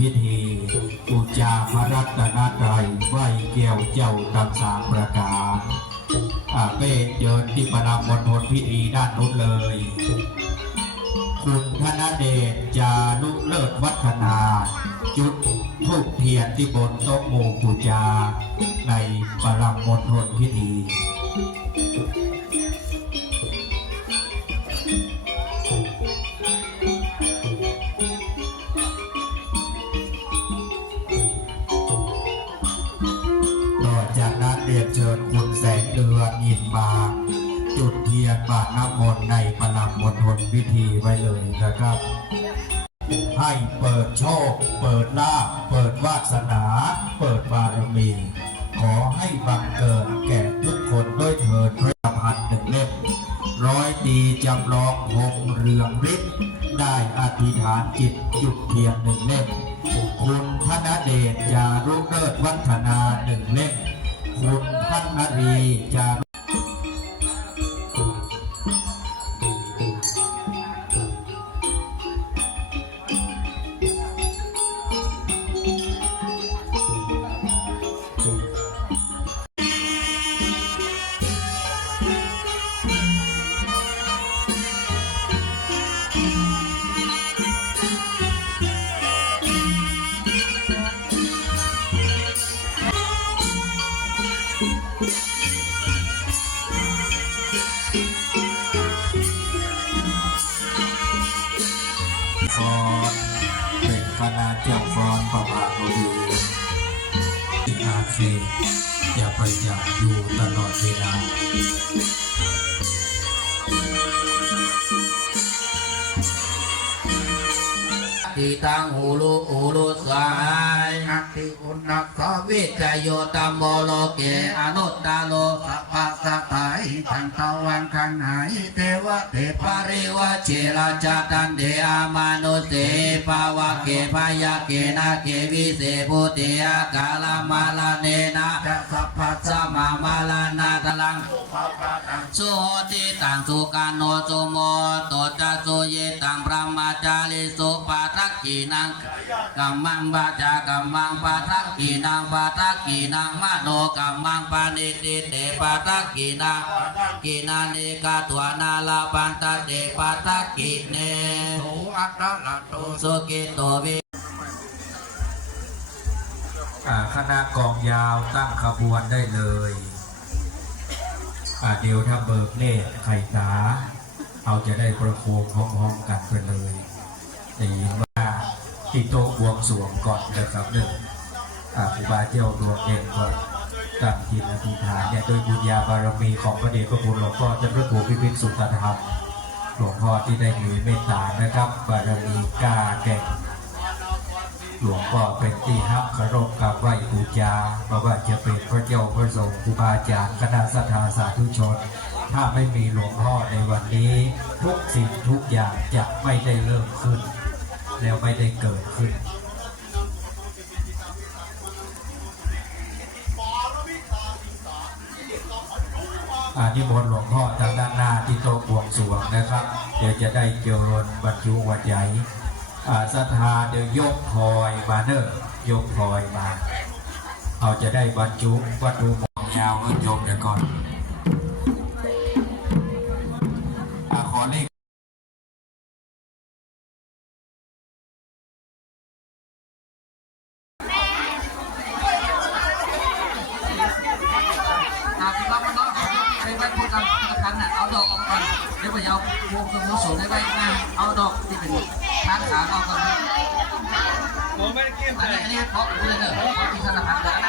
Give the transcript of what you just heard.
พิธีปูจาพระรัตนตรัยไหวเกี่ยวเจ้าตังสามประการอาเป้เจิญที่ประนามมณฑลพิธีด้านนู้นเลย คุณธนเดชจารุเลิศวัฒนา จุดทูกเทียนที่บนโต๊ะหมู่ปูจา ในปรามณฑลพิธี เรียนเชิญคุณแสงเดือนอินบางจุดเทียนบาทน้ำมนต์ในประลัมมณฑลพิธีไว้เลยนะครับ ให้เปิดโชค เปิดลาภเปิดวาสนา เปิดบารมี ขอให้บังเกิดแก่ทุกคนด้วยเถิดพระพันหนึ่งเล่มร้อยตีจำลองหงเรืองฤทธิ์ได้อธิษฐานจิตจุดเทียนหนึ่งเล่มคุณธนเดชจารุเลิศวัฒนาหนึ่งเล่ม คุณพันนรีจา รุฟอนเป็นคณะเจ้าฟอนประบาโนดีที่อาเคอย่าไปหยาบอยู่ตลอดเวลา ติตังหูลุหูลุสายอัตติอุณนักขวิจโยตัมโมโลเกอนุตตาโลสัพพะสัพพะอิทันตวันคันหายเทวะเทปาริวะเจราจตันเดอามานุเสปาวะเกพายะเกนะเกวิเศพุติยากาลมาลาเนนะสัพพะสัมมามาลานาตลังสุโหติตังสุกาโนสุโมโตจะสุเยตังพระมาจาริสุ กีนังกัมมังบาจากัมมังปาทักขีนังปาทักขีนังมโนกัมมังปานิติเตปาทักขีนังกินาเนกาตัวนาลาปันตเตปาทักขีเนโสอัตตะโตสุกิโตวิคณะกองยาวตั้งขบวนได้เลยเดี๋ยวถ้าเบิกเนตรไข่ตาเอาจะได้ประโคมพร้อมๆกันไปเลยได้ยิน ว่าที่โตบวงสวงก่อนนะครับหนึ่งอ่าครูบาเจ้าดวงเด่นก่อนตั้งจิตอธิษฐานเนี่ยโดยบุญญาบารมีของพระเดชพระคุณหลวงพ่อเจ้าพระครูพิพิธสุตธรรมหลวงพ่อที่ได้มีเมตตานะครับ บารมีกล้าแก่งหลวงพ่อเป็นที่ฮับเคารพกับไหวบูชาเพราะว่าจะเป็นพระเจ้าพระสงฆ์ครูบาอาจารย์คณะสัทธาสาธุชน ถ้าไม่มีหลวงพ่อในวันนี้ ทุกสิ่งทุกอย่างจะไม่ได้เริ่มขึ้น แล้วไม่ได้เกิดขึ้น อานิมนต์หลวงพ่อทางด้านหน้าที่โต๊ะบวงสรวงนะครับ เดี๋ยวจะได้เจริญบรรจุวัดใหญ่อ่าศรัทธาเดี๋ยวยกพลอยมาเนอะยกพลอยมาเอาจะได้บรรจุวัตถุมงยาวขึ้นโยมเดี๋ยวก่อน ดอกออกมาก่อนเดี๋ยวไปเอาพวกเครื่องสูงได้ไหมนะเอาดอกที่เป็นทางขาเอาก่อนผมไม่ได้เกี่ยงอันอันนี้เพราะเรื่องเนอะเพราะที่ธนาคาร